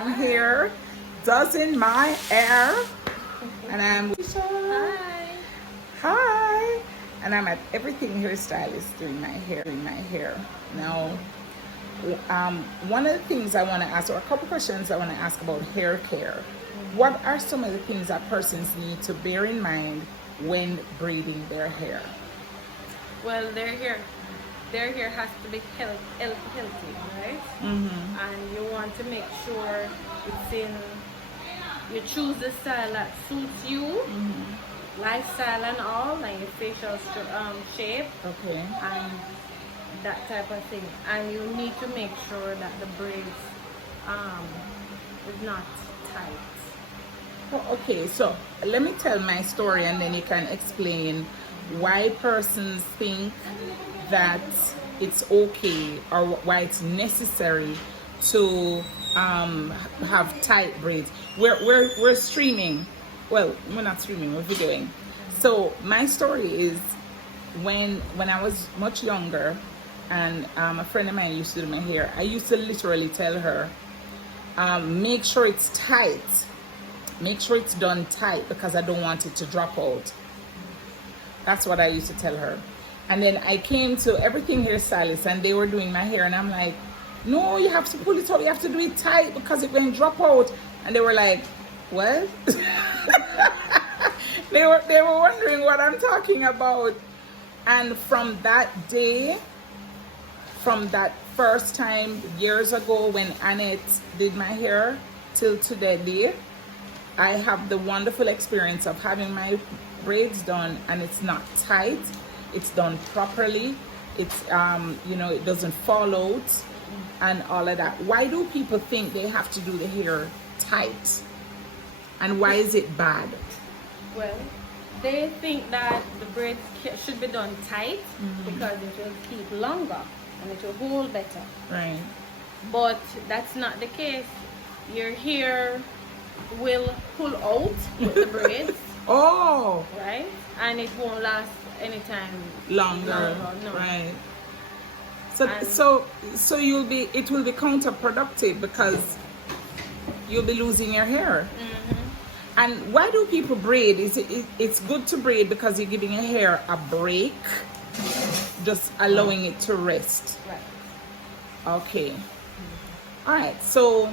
I'm here, doesn't my hair, and I'm Hi. hi, and I'm at Everything Hairstylists doing my hair. Now, one of the things I want to ask, or a couple questions I want to ask about hair care. What are some of the things that persons need to bear in mind when braiding their hair? Well, their hair has to be healthy, right? Mm-hmm. And you want to make sure it's in. You choose the style that suits you, lifestyle and all, and your facial shape Okay. and that type of thing. And you need to make sure that the braids is not tight. Oh, okay, so let me tell my story and then you can explain why persons think that it's okay or why it's necessary to have tight braids. We're streaming. Well, we're not streaming, we're videoing. So my story is when I was much younger and a friend of mine used to do my hair, I used to literally tell her, make sure it's tight. Make sure it's done tight because I don't want it to drop out. That's what I used to tell her. And then I came to Everything Hairstylists and they were doing my hair and I'm like, no, you have to pull it out. You have to do it tight because it will drop out. And they were like, what? they were wondering what I'm talking about. And from that day, from that first time years ago when Annette did my hair till today, I have the wonderful experience of having my braids done and it's not tight, it's done properly, it's it doesn't fall out and all of that. Why do people think they have to do the hair tight, and why is it bad? Well, they think that the braids should be done tight because it will keep longer and it will hold better. Right. But that's not the case. Your hair will pull out with the braids, Oh, right? And it won't last anytime longer. No. Right. And- So it will be counterproductive because you'll be losing your hair. And why do people braid? It's good to braid because you're giving your hair a break, just allowing it to rest. Right. Okay. All right. So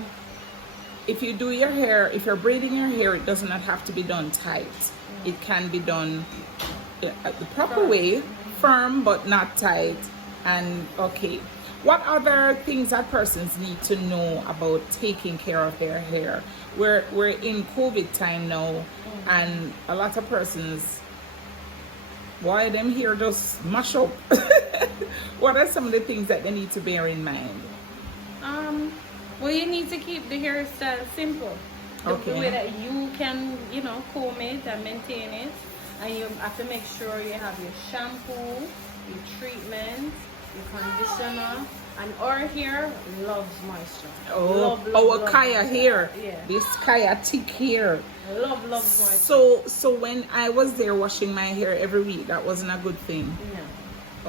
if you do your hair, if you're braiding your hair, it does not have to be done tight. It can be done the proper way, firm but not tight. And okay, what other things that persons need to know about taking care of their hair? We're in COVID time now, and a lot of persons, why them hair just mash up. What are some of the things that they need to bear in mind? Well, you need to keep the hairstyle simple. The Okay. way that you can, comb it and maintain it. And you have to make sure you have your shampoo, your treatment, your conditioner. And our hair loves moisture. Oh, love Kaya moisture. hair. Yeah. This Kaya thick hair. Loves moisture. So when I was there washing my hair every week, that wasn't a good thing. No.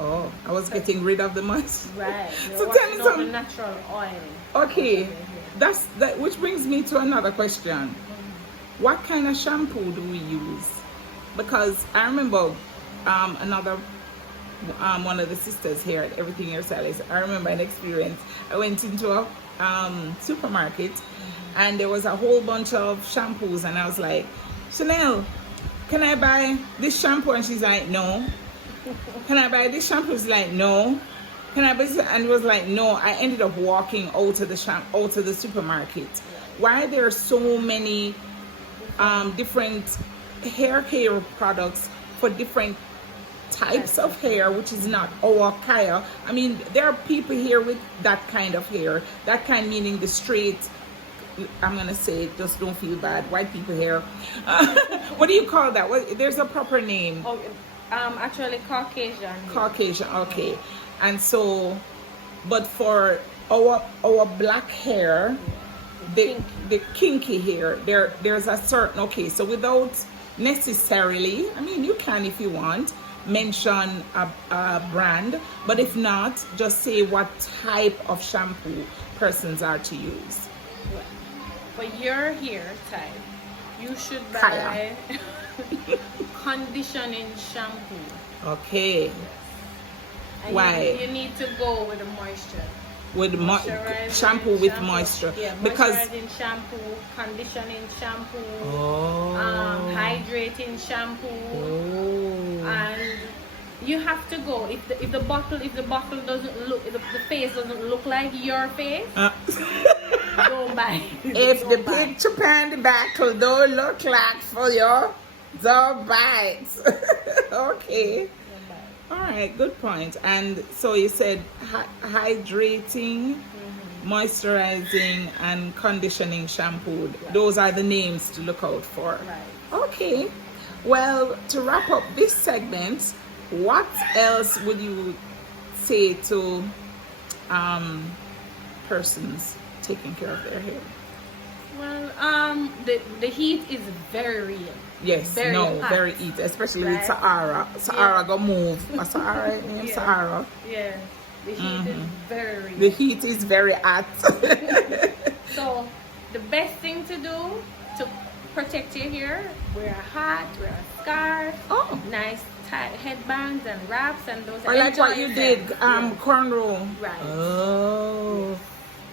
Oh, I was getting rid of the moisture. Right. So tell me The some. natural oil. Okay, that which brings me to another question. What kind of shampoo do we use? Because I remember another one of the sisters here at Everything Hairstylists. I remember an experience. I went into a supermarket and there was a whole bunch of shampoos and I was like, Chanel, can I buy this shampoo? And she's like, no. Can I buy this shampoo? She's like, no. Can I buy this? And it was like, no. I ended up walking out to the supermarket. Why are there so many different hair care products for different types of hair, which is not our Kaya? I mean, there are people here with that kind of hair. That kind meaning the straight, I'm gonna say it, just don't feel bad, white people hair. What do you call that? There's a proper name. Oh, actually Caucasian. Caucasian, okay. And so, but for our black hair, the kinky hair, there's a certain, okay, so without necessarily, I mean, you can if you want, mention a brand, but if not, just say what type of shampoo persons are to use. for your hair type, you should Kaya. buy conditioning shampoo. Okay. And Why? you need to go with the moisture. With Moisturizing shampoo with moisture. Yeah, Because moisturizing shampoo, conditioning shampoo, oh. hydrating shampoo, Oh. and you have to go. If the bottle doesn't look, if the face doesn't look like your face, don't buy it. If Don't the buy it. picture pan the buckle don't look like for you, don't buy it. Okay. Don't buy it. All right, good point. And so you said hydrating, moisturizing, and conditioning shampoo. Right. Those are the names to look out for. Right. Okay. Well, to wrap up this segment, what else would you say to persons taking care of their hair? Well, the heat is very real. Yes, Very hot. very heat, especially with Right. Sahara. Sahara Yeah. go move. Sahara name Yeah. Sahara. Yeah, the heat is very real. The heat is very hot. So the best thing to do to protect your hair, wear a hat, wear a scarf, Oh. nice tight headbands and wraps, and those. Or like what enjoy you did, yourself. cornrow. Right. Oh.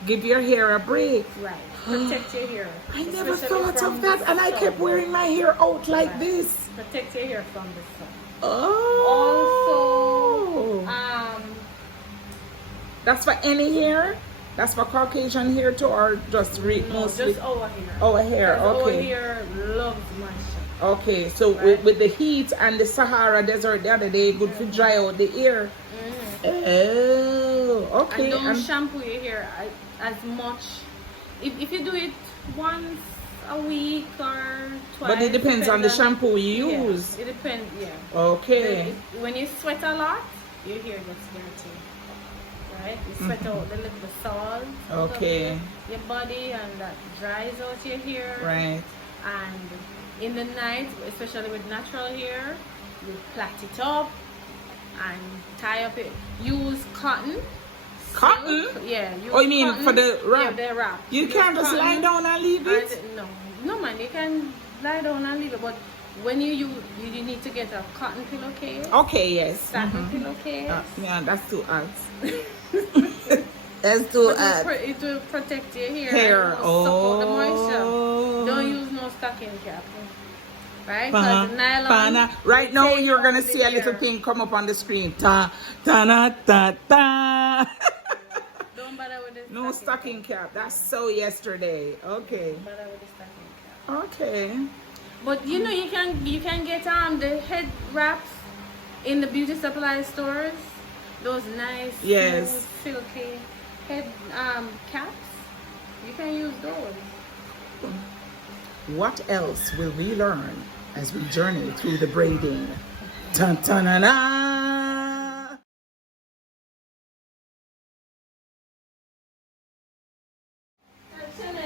Give your hair a break. Right. Protect your hair. I never especially thought from of that, the and I sun. kept wearing my hair out like Right. this. Protect your hair from the sun. Oh. Also, that's for any hair? That's for Caucasian hair too, or just no, mostly? just our hair. Our hair, Because okay. Our hair loves moisture. Okay, so Right. with the heat and the Sahara Desert the other day, good to dry out the hair. Oh, okay. And don't shampoo your hair as much. If you do it once a week or twice. But it depends on the shampoo you Yeah, use. it depends, yeah. Okay. When you sweat a lot, your hair gets dirty. Right? You sweat out the little salt. Okay. Of your body, and that dries out your hair. Right. And in the night, especially with natural hair, you plait it up and tie up it. Use cotton. Cotton? Silk. Yeah. Use Oh, you mean cotton. for the wrap? Yeah, the wrap. You Use can't just cotton lie down and leave it? no man, you can lie down and leave it, but when you need to get a cotton pillowcase, Okay, yes. satin pillowcase. Yeah, that's too hot. That's too hot. It will protect your hair. Hair. And it will suck out the moisture. Oh. Don't use no stocking cap. Right? Pa-na, Because nylon. pa-na. Right now, takes you're gonna out the see a little hair. thing come up on the screen. Ta, ta, na, ta, ta. Don't bother with the No stocking cap. That's so yesterday. Okay. Don't bother with the stocking cap. Okay. But you know you can get the head wraps in the beauty supply stores. Those nice, Yes. smooth, silky head caps. You can use those. What else will we learn as we journey through the braiding? Dun, dun, dun, dun.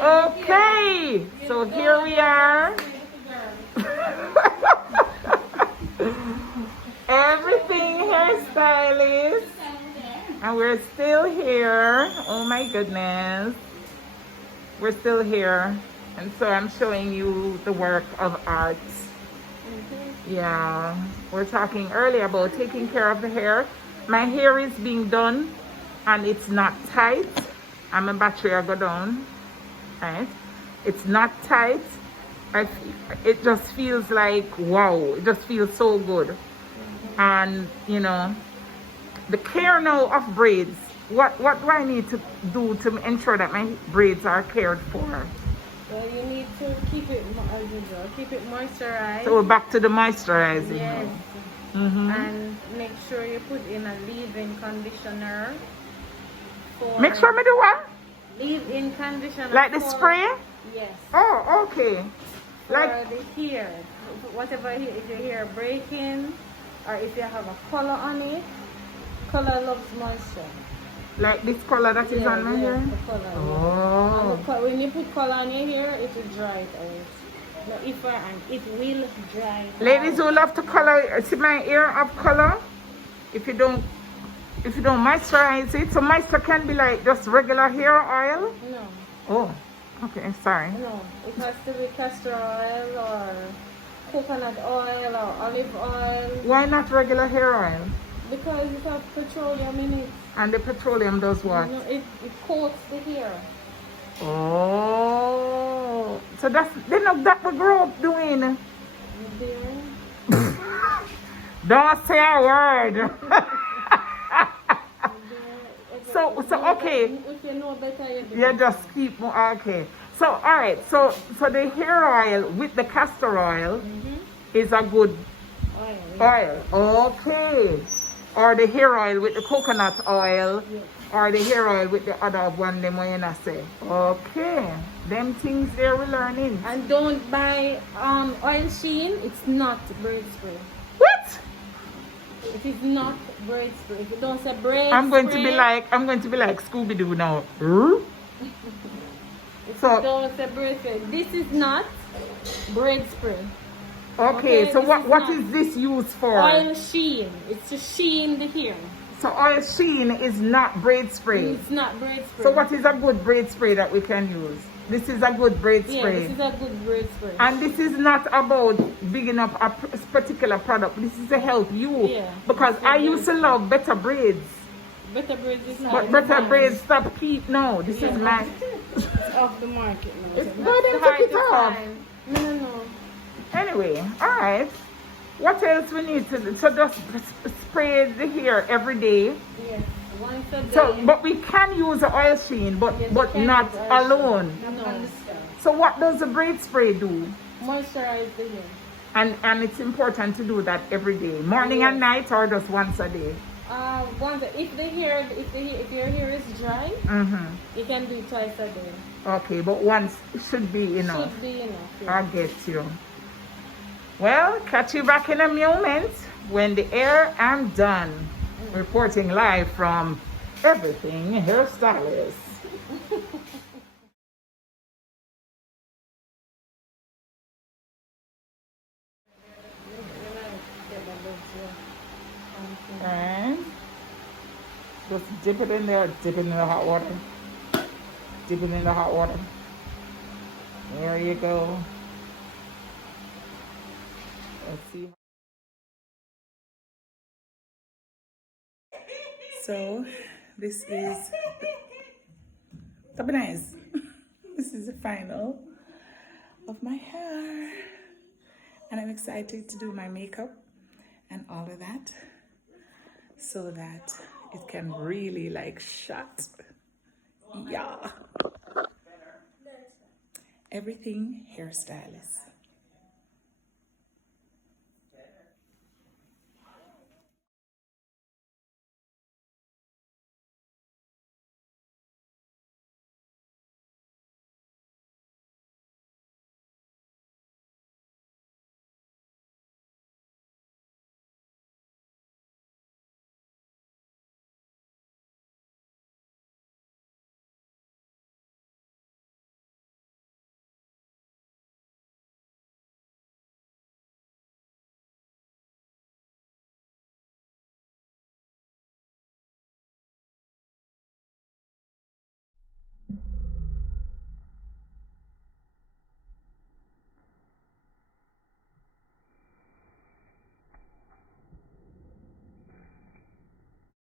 Okay, so here we are. Everything Hairstylists. And we're still here. Oh my goodness. We're still here. And so I'm showing you the work of art. Yeah. We're talking earlier about taking care of the hair. My hair is being done and it's not tight. And my battery will go down. Right? It's not tight. It just feels like wow. It just feels so good. And you know, the care now of braids. What do I need to do to ensure that my braids are cared for? Well, you need to keep it as usual. Keep it moisturized. So we're back to the moisturizing. Yes. Mm-hmm. And make sure you put in a leave-in conditioner. Make sure me do what? Leave-in conditioner. Like the for- spray? Yes. Oh, okay. For Like the hair. Whatever, if your hair breaking, or if you have a color on it, color loves moisture. like this color that is on my hair? The color. Oh. And when you put color on your hair, it will dry it out. No, and it will dry it Ladies out. who love to color, see my hair of color. If you don't moisturize it, so moisture can be like just regular hair oil. No. Oh, Okay, sorry. No, it has to be castor oil or coconut oil or olive oil Why not regular hair oil? because it has petroleum in it. And the petroleum does what? You know, it coats the hair. Oh, so that's that we grew up doing. There. Don't say a word. So okay. If you know better, you do. Yeah, just keep okay. So all right. So the hair oil with the castor oil is a good oil. Okay. Or the hair oil with the coconut oil. Yes. Or the hair oil with the other one, them when you say. Okay. Them things there we're learning. And don't buy oil sheen. It's not braid spray. What? It is not braid spray. If you don't say braid I'm going spray, to be like Scooby Doo now. if So- you don't say braid spray, this is not braid spray. Okay, so this what is is not this used for? Oil sheen. It's to sheen the hair. So oil sheen is not braid spray. It's not braid spray. So what is a good braid spray that we can use? This is a good braid Yeah, spray. this is a good braid spray. And this is not about bigging up a particular product. This is to help you. Yeah, Because it's I a used to braid love better braids. Better braids is not. But better braids stop keep now. This is my It's off the market now. It's So good that's and hard take it to off. find. No. anyway, alright. What else we need to do? So just spray the hair every day. Yes. Once a day. So but we can use the oil sheen but Yes, but you can not use oil sheen. alone. No. So what does the braid spray do? Moisturize the hair. And it's important to do that every day, morning and night, or just once a day. Once if your hair is dry, you can do it twice a day. Okay, but once should be enough. Should be enough. I Yeah. get you. Well, catch you back in a moment when the air am done. Reporting live from Everything Hairstylists. And just dip it in there, dip it in the hot water. Dip it in the hot water. There you go. Let's see. So this is nice. This is the final of my hair. And I'm excited to do my makeup and all of that so that it can really like shut. Yeah. Everything Hairstylists.